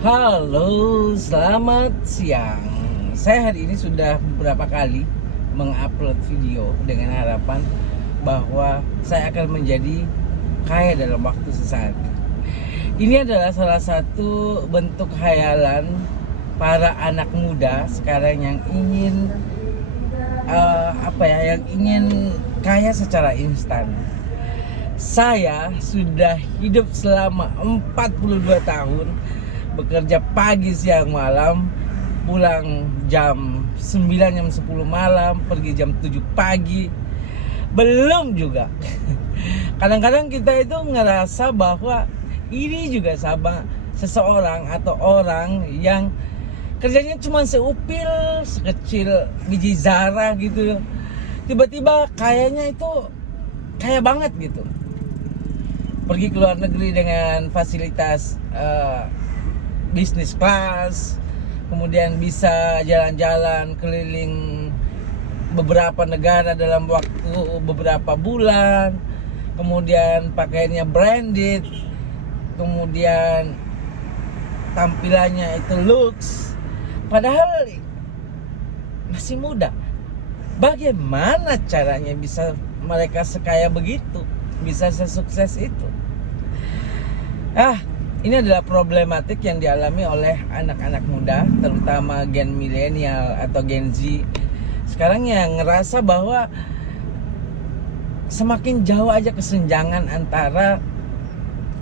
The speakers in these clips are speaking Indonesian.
Halo, selamat siang. Saya hari ini sudah beberapa kali mengupload video dengan harapan bahwa saya akan menjadi kaya dalam waktu sesaat. Ini adalah salah satu bentuk khayalan para anak muda sekarang yang ingin yang ingin kaya secara instan. Saya sudah hidup selama 42 tahun, bekerja pagi siang malam, pulang jam 9 jam 10 malam, pergi jam 7 pagi. Belum juga. Kadang-kadang kita itu ngerasa bahwa ini juga sama seseorang atau orang yang kerjanya cuma seupil, sekecil biji zarah gitu. Tiba-tiba kayaknya itu kaya banget gitu. Pergi ke luar negeri dengan fasilitas bisnis kelas, kemudian bisa jalan-jalan keliling beberapa negara dalam waktu beberapa bulan, kemudian pakaiannya branded, kemudian tampilannya itu lux, padahal masih muda. Bagaimana caranya bisa mereka sekaya begitu, bisa sesukses itu? Ini adalah problematik yang dialami oleh anak-anak muda, terutama gen milenial atau gen Z. Sekarang yang ngerasa bahwa semakin jauh aja kesenjangan antara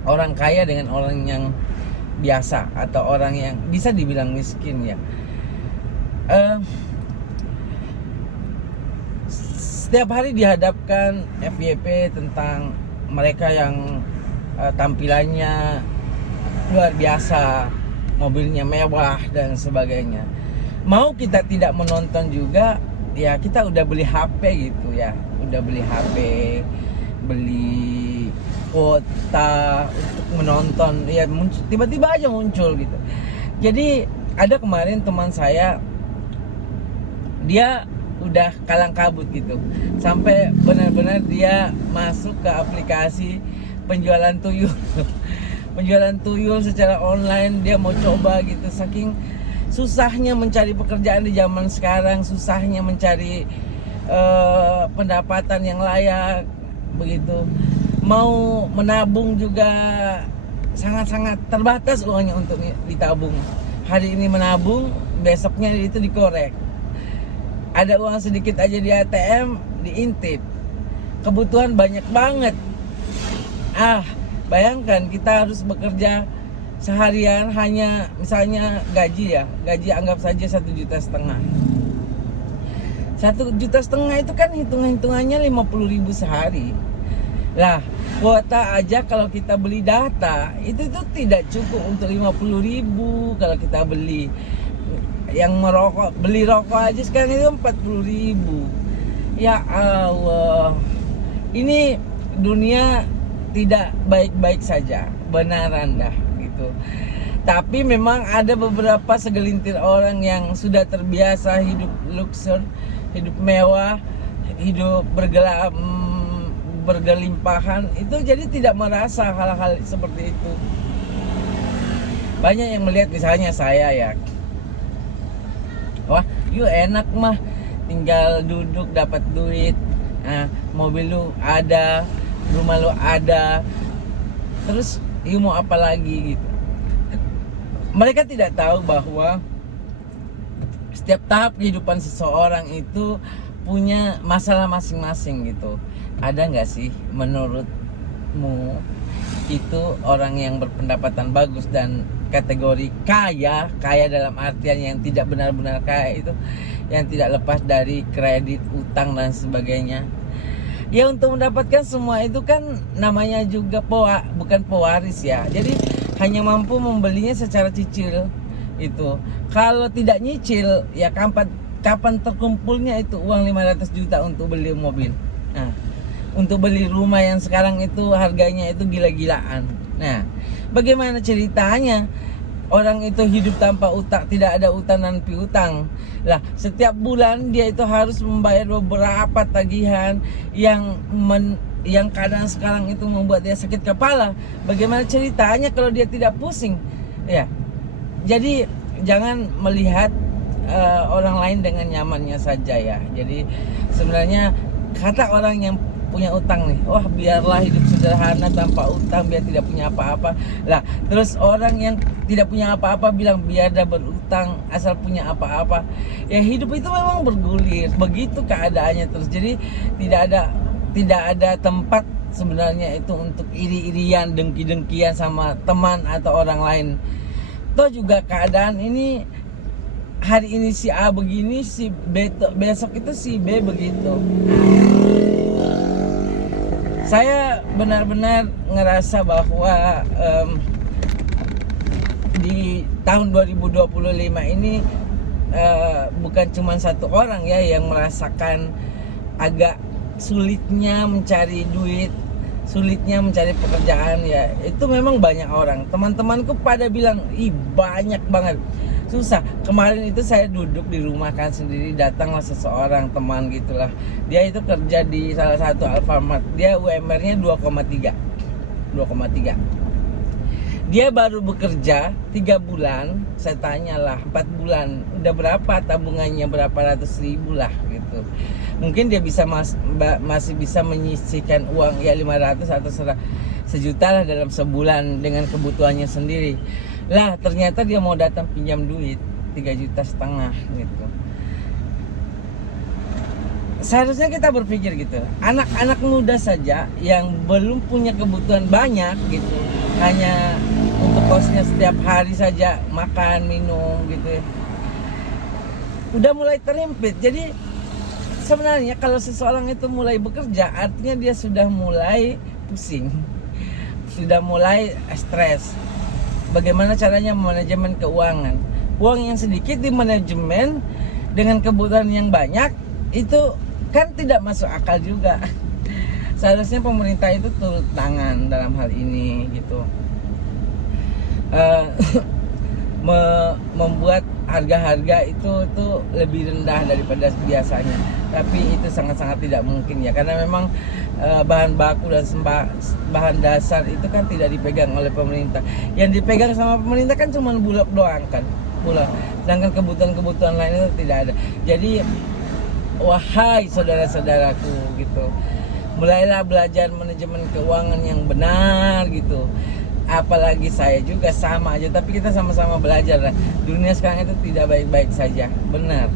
orang kaya dengan orang yang biasa atau orang yang bisa dibilang miskin ya. Setiap hari dihadapkan FYP tentang mereka yang tampilannya luar biasa, mobilnya mewah dan sebagainya. Mau kita tidak menonton juga, ya kita udah beli HP gitu ya, udah beli HP, beli kuota untuk menonton, ya tiba-tiba aja muncul gitu. Jadi ada kemarin teman saya, dia udah kalang kabut gitu, sampai benar-benar dia masuk ke aplikasi penjualan tuyul. Penjualan tuyul secara online, dia mau coba gitu. Saking susahnya mencari pekerjaan di zaman sekarang, susahnya mencari pendapatan yang layak begitu. Mau menabung juga sangat-sangat terbatas uangnya untuk ditabung. Hari ini menabung, besoknya itu dikorek. Ada uang sedikit aja di ATM, diintip. Kebutuhan banyak banget. Bayangkan kita harus bekerja seharian hanya misalnya gaji anggap saja 1,5 juta. 1,5 juta itu kan hitungannya 50.000 sehari. Lah, kuota aja kalau kita beli data itu tidak cukup untuk 50.000. Kalau kita beli yang beli rokok aja sekarang itu 40.000. Ya Allah, ini dunia tidak baik-baik saja, benaran dah gitu. Tapi memang ada beberapa segelintir orang yang sudah terbiasa hidup luxur, hidup mewah, hidup bergelimpahan, itu jadi tidak merasa hal-hal seperti itu. Banyak yang melihat misalnya saya ya, wah you enak mah, tinggal duduk dapat duit, mobil lu ada, rumah lo ada, terus you mau apa lagi gitu. Mereka tidak tahu bahwa setiap tahap kehidupan seseorang itu punya masalah masing-masing gitu. Ada nggak sih menurutmu itu orang yang berpendapatan bagus dan kategori kaya dalam artian yang tidak benar-benar kaya itu, yang tidak lepas dari kredit, utang dan sebagainya? Ya, untuk mendapatkan semua itu kan namanya juga bukan pewaris ya. Jadi hanya mampu membelinya secara cicil itu. Kalau tidak nyicil, ya kapan terkumpulnya itu uang 500 juta untuk beli mobil. Untuk beli rumah yang sekarang itu harganya itu gila-gilaan. Nah, bagaimana ceritanya? Orang itu hidup tanpa utang, tidak ada utang dan piutang. Lah, setiap bulan dia itu harus membayar beberapa tagihan yang kadang sekarang itu membuat dia sakit kepala. Bagaimana ceritanya kalau dia tidak pusing? Ya, Jadi jangan melihat orang lain dengan nyamannya saja ya. Jadi sebenarnya kata orang yang punya utang nih, wah biarlah hidup sederhana tanpa utang, biar tidak punya apa-apa lah. Terus orang yang tidak punya apa-apa bilang biar dah berutang asal punya apa-apa. Ya hidup itu memang bergulir, begitu keadaannya terus. Jadi tidak ada tempat sebenarnya itu untuk iri-irian, dengki-dengkian sama teman atau orang lain. Toh juga keadaan ini, hari ini si A begini, si B besok itu si B begitu. Saya benar-benar ngerasa bahwa di tahun 2025 ini bukan cuma satu orang ya yang merasakan agak sulitnya mencari duit, sulitnya mencari pekerjaan ya. Itu memang banyak orang. Teman-temanku pada bilang, ih banyak banget. Susah. Kemarin itu saya duduk di rumah kan sendiri, datanglah seseorang teman gitulah. Dia itu kerja di salah satu Alfamart. Dia UMR-nya 2,3. Dia baru bekerja 3 bulan. Saya tanyalah 4 bulan udah berapa tabungannya, berapa ratus ribu lah gitu. Mungkin dia bisa masih bisa menyisihkan uang ya 500 atau sejuta lah dalam sebulan dengan kebutuhannya sendiri. Lah ternyata dia mau datang pinjam duit 3,5 juta gitu. Seharusnya kita berpikir gitu, anak-anak muda saja yang belum punya kebutuhan banyak gitu, hanya untuk kosnya setiap hari saja, makan, minum gitu ya, udah mulai terhimpit. Jadi sebenarnya kalau seseorang itu mulai bekerja, artinya dia sudah mulai pusing, sudah mulai stres. Bagaimana caranya manajemen keuangan? Uang yang sedikit di manajemen dengan kebutuhan yang banyak itu kan tidak masuk akal juga. Seharusnya pemerintah itu turun tangan dalam hal ini gitu. Membuat harga-harga itu lebih rendah daripada biasanya. Tapi itu sangat-sangat tidak mungkin ya, karena memang bahan baku dan bahan dasar itu kan tidak dipegang oleh pemerintah. Yang dipegang sama pemerintah kan cuma bulog doang kan, bulog. Sedangkan kebutuhan-kebutuhan lain itu tidak ada. Jadi wahai saudara-saudaraku gitu, mulailah belajar manajemen keuangan yang benar gitu. Apalagi saya juga sama aja, tapi kita sama-sama belajar lah. Dunia sekarang itu tidak baik-baik saja, benar.